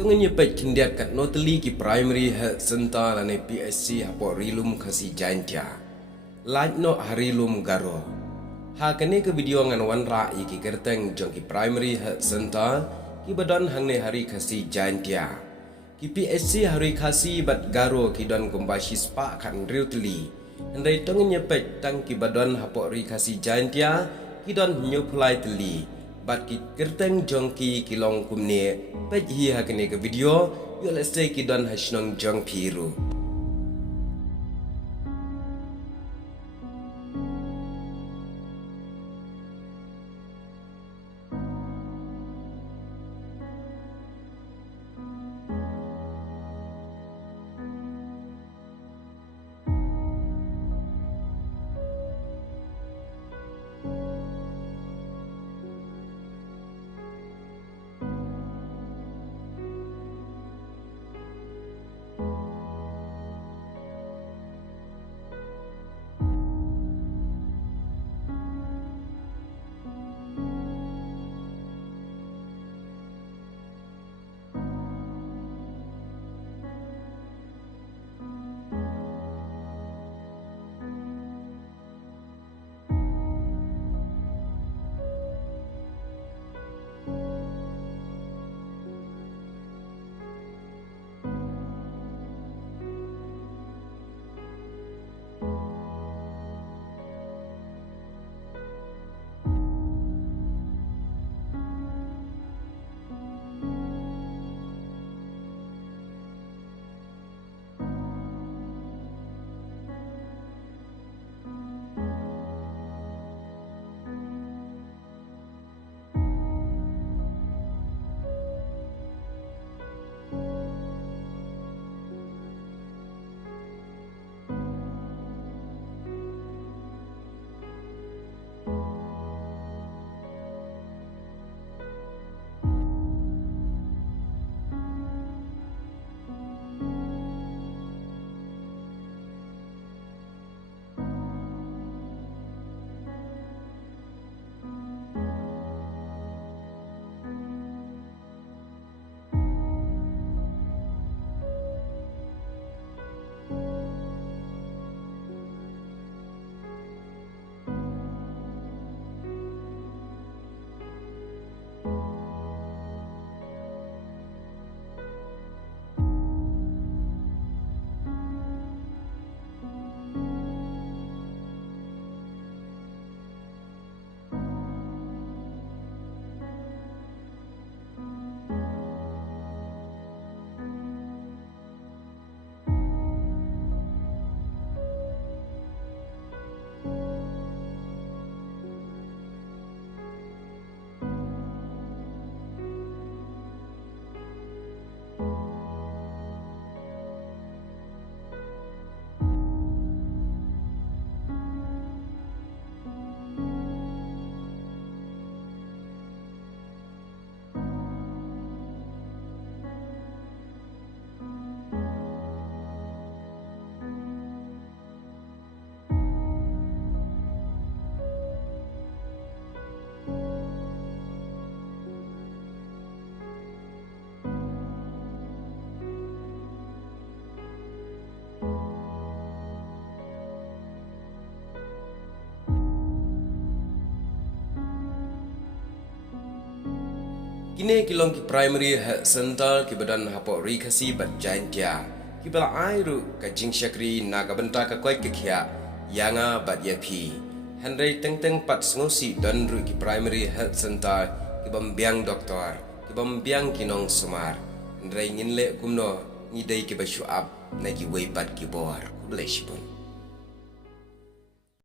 Tungan nyepet kendiat kat noteli ki primary health center lane PSC hapo rilum kasi jantia. Laj no harilum garo. Ha kene ke video ngan wan ra ki kerteng jong ki primary health center ki badan hangne hari kasi jantia. Ki PSC hari kasi bat garo ki don kumbashi spa kan riuteli. Andai tungan nyepet tang ki badan hapo ri kasi jantia ki don nyuplai teli. Bat ki kerteng jongki kilong kumne pej hi hakene ke video yo let's say ki don hashnong jong piru. Kini kilong ki primary health center ki badan hapo ri kasi bat jantia. Ki bala airu ka jing syakri naga benta ka koi ke khia yanga bat yapi. Handai teng pat ngosi dan ru ki primary health center ki bambiang doktor ki bambiang kinong sumar. Handai nginle kumno ngidai ki basyu ap na ki wei bat ki bor. Bless you.